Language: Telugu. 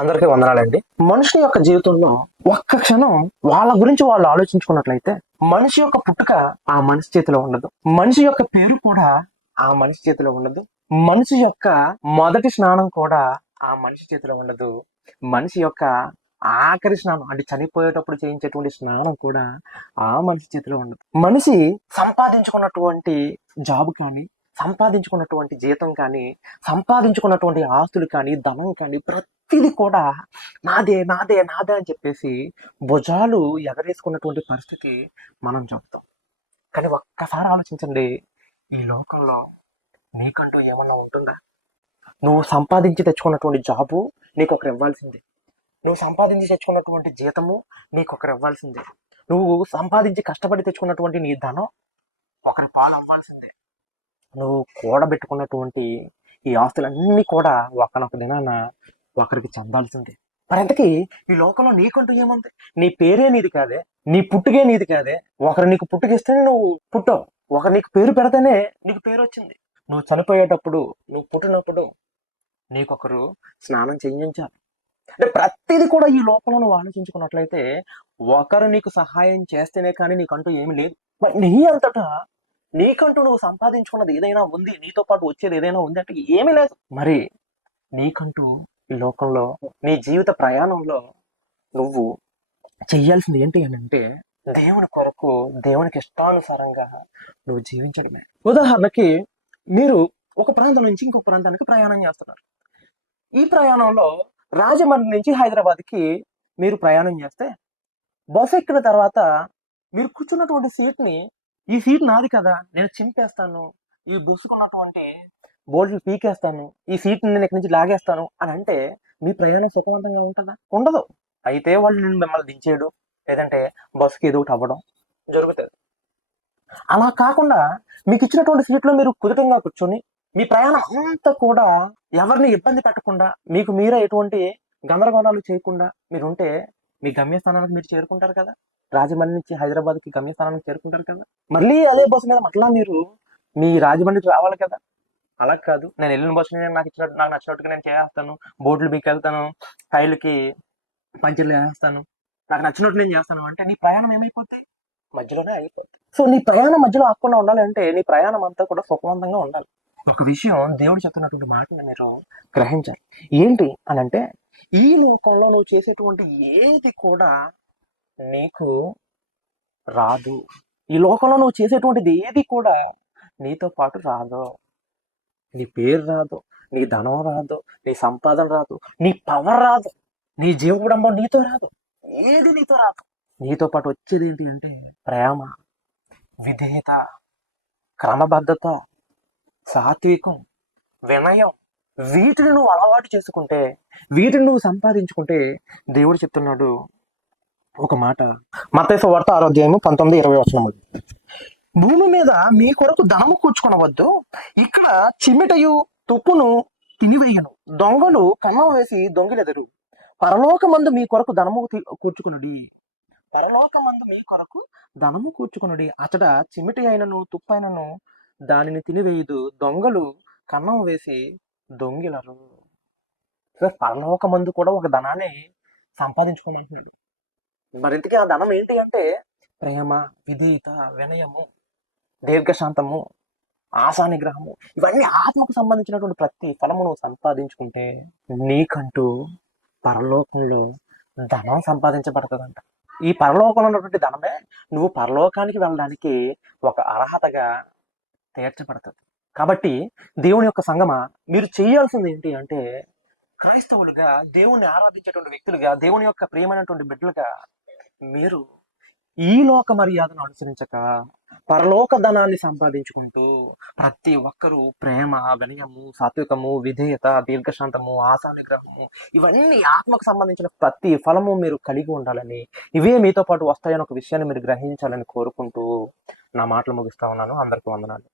అందరికీ వందనాలండి. మనిషి యొక్క జీవితంలో ఒక్క క్షణం వాళ్ళ గురించి వాళ్ళు ఆలోచించుకున్నట్లయితే మనిషి యొక్క పుట్టుక ఆ మనిషి చేతిలో ఉండదు. మనిషి యొక్క పేరు కూడా ఆ మనిషి చేతిలో ఉండదు. మనిషి యొక్క మొదటి స్నానం కూడా ఆ మనిషి చేతిలో ఉండదు. మనిషి యొక్క ఆఖరి స్నానం అంటే చనిపోయేటప్పుడు చేయించేటువంటి స్నానం కూడా ఆ మనిషి చేతిలో ఉండదు. మనిషి సంపాదించుకున్నటువంటి జాబ్ కానీ, సంపాదించుకున్నటువంటి జీతం కానీ, సంపాదించుకున్నటువంటి ఆస్తులు కానీ, ధనం కానీ ప్రతిది కూడా నాదే నాదే నాదే అని చెప్పేసి భుజాలు ఎగరేసుకున్నటువంటి పరిస్థితి మనం చూస్తాం. కానీ ఒక్కసారి ఆలోచించండి, ఈ లోకంలో నీకంటూ ఏమన్నా ఉంటుందా? నువ్వు సంపాదించి తెచ్చుకున్నటువంటి జాబు నీకు ఒకరు ఇవ్వాల్సిందే. నువ్వు సంపాదించి తెచ్చుకున్నటువంటి జీతము నీకు ఒకరు ఇవ్వాల్సిందే. నువ్వు సంపాదించి కష్టపడి తెచ్చుకున్నటువంటి నీ ధనం ఒకరి పాలు అవ్వాల్సిందే. నువ్వు కూడబెట్టుకున్నటువంటి ఈ ఆస్తులన్నీ కూడా ఒకనొక దినాన ఒకరికి చెందాల్సిందే. మరి ఎంతకీ ఈ లోకంలో నీకంటూ ఏముంది? నీ పేరే నీది కాదే, నీ పుట్టుకే నీది కాదే. ఒకరు నీకు పుట్టుకిస్తేనే నువ్వు పుట్టావు, ఒకరు నీకు పేరు పెడితేనే నీకు పేరు వచ్చింది. నువ్వు చనిపోయేటప్పుడు, నువ్వు పుట్టినప్పుడు నీకొకరు స్నానం చేయించాలి. అంటే ప్రతిదీ కూడా ఈ లోకంలో నువ్వు ఆలోచించుకున్నట్లయితే ఒకరు నీకు సహాయం చేస్తేనే కానీ నీకంటూ ఏమి లేదు. మరి నీ అంతటా నీకంటూ నువ్వు సంపాదించుకున్నది ఏదైనా ఉంది, నీతో పాటు వచ్చేది ఏదైనా ఉంది అంటే ఏమీ లేదు. మరి నీకంటూ ఈ లోకంలో నీ జీవిత ప్రయాణంలో నువ్వు చెయ్యాల్సింది ఏంటి అని అంటే దేవుని కొరకు, దేవునికి ఇష్టానుసారంగా నువ్వు జీవించడమే. ఉదాహరణకి మీరు ఒక ప్రాంతం నుంచి ఇంకొక ప్రాంతానికి ప్రయాణం చేస్తున్నారు. ఈ ప్రయాణంలో రాజమండ్రి నుంచి హైదరాబాద్కి మీరు ప్రయాణం చేస్తే బస్సు ఎక్కిన తర్వాత మీరు కూర్చున్నటువంటి సీట్ని, ఈ సీట్ నాది కదా, నేను చింపేస్తాను, ఈ బస్సుకున్నటువంటి బోల్ట్లు పీకేస్తాను, ఈ సీట్ని నేను ఇక్కడి నుంచి లాగేస్తాను అని అంటే మీ ప్రయాణం సుఖవంతంగా ఉంటుందా? ఉండదు. అయితే వాళ్ళు నేను మిమ్మల్ని దించేయడం, లేదంటే బస్సుకి ఏదో ఒకటి అవ్వడం జరుగుతుంది. అలా కాకుండా మీకు ఇచ్చినటువంటి సీట్లో మీరు కుదుటంగా కూర్చొని మీ ప్రయాణం అంతా కూడా ఎవరిని ఇబ్బంది పెట్టకుండా, మీకు మీరే ఎటువంటి గందరగోళాలు చేయకుండా మీరుంటే మీ గమ్యస్థానానికి మీరు చేరుకుంటారు కదా. రాజమండ్రి నుంచి హైదరాబాద్కి గమ్యస్థానానికి చేరుకుంటారు కదా. మళ్ళీ అదే బస్సు మీద మళ్ళా మీరు మీ రాజమండ్రికి రావాలి కదా. అలా కాదు, నేను వెళ్ళిన బస్సుని నాకు నచ్చినట్టుగా నేను చేస్తాను, బోర్డులు మీకు వెళ్తాను, ఫైల్కి పంచర్లు వేస్తాను, నాకు నచ్చినట్టు నేను చేస్తాను అంటే నీ ప్రయాణం ఏమైపోద్ది? మధ్యలోనే అయిపోద్ది. సో నీ ప్రయాణం మధ్యలో ఆకుండా ఉండాలి అంటే నీ ప్రయాణం అంతా కూడా సుఖవంతంగా ఉండాలి. ఒక విషయం దేవుడు చెప్తున్నటువంటి మాటను మీరు గ్రహించాలి. ఏంటి అని అంటే ఈ లోకంలో నువ్వు చేసేటువంటి ఏది కూడా నీకు రాదు. ఈ లోకంలో నువ్వు చేసేటువంటిది ఏది కూడా నీతో పాటు రాదు. నీ పేరు రాదు, నీ ధనం రాదు, నీ సంపాదన రాదు, నీ పవర్ రాదు, నీ జీవకుడంబం నీతో రాదు, ఏది నీతో రాదు. నీతో పాటు వచ్చేది ఏంటి అంటే ప్రేమ, విధేయత, క్రమబద్ధత, సాత్వికం, వినయం. వీటిని నువ్వు అలవాటు చేసుకుంటే, వీటిని నువ్వు సంపాదించుకుంటే దేవుడు చెప్తున్నాడు ఒక మాట. మత్తయి సువార్త 6వ అధ్యాయము 19-20 వచనములు. భూమి మీద మీ కొరకు ధనము కూర్చుకొనవద్దు, ఇక్కడ చిమ్మిటయు తుప్పును తినివేయను, దొంగలు కన్నం వేసి దొంగిలెదరు. పరలోకమందు మీ కొరకు ధనము కూర్చుకునుడి, పరలోకమందు మీ కొరకు ధనము కూర్చుకునుడి. అతడ చిమిటి అయినను తుప్పైనను దానిని తినివేయదు, దొంగలు కన్నం వేసి దొంగిలరు. పరలోకమందు కూడా ఒక ధనాన్ని సంపాదించుకోమంటున్నాడు. మరింతకీ ఆ ధనం ఏంటి అంటే ప్రేమ, విధేయత, వినయము, దీర్ఘశాంతము, ఆశా నిగ్రహము. ఇవన్నీ ఆత్మకు సంబంధించినటువంటి ప్రతి ఫలము నువ్వు సంపాదించుకుంటే నీకంటూ పరలోకంలో ధనం సంపాదించబడుతుందంట. ఈ పరలోకంలో ఉన్నటువంటి ధనమే నువ్వు పరలోకానికి వెళ్ళడానికి ఒక అర్హతగా తీర్చబడుతుంది. కాబట్టి దేవుని యొక్క సంగమా, మీరు చేయాల్సింది ఏంటి అంటే క్రైస్తవులుగా, దేవుణ్ణి ఆరాధించేటువంటి వ్యక్తులుగా, దేవుని యొక్క ప్రియమైనటువంటి బిడ్డలుగా మీరు ఈ లోక మర్యాదను అనుసరించక పరలోక ధనాన్ని సంపాదించుకుంటూ ప్రతి ఒక్కరూ ప్రేమ, వినయము, సాత్వికము, విధేయత, దీర్ఘశాంతము, ఆశా నిగ్రహము, ఇవన్నీ ఆత్మకు సంబంధించిన ప్రతి ఫలము మీరు కలిగి ఉండాలని, ఇవే మీతో పాటు వస్తాయని ఒక విషయాన్ని మీరు గ్రహించాలని కోరుకుంటూ నా మాటలు ముగిస్తా ఉన్నాను. అందరికీ వందనాలు.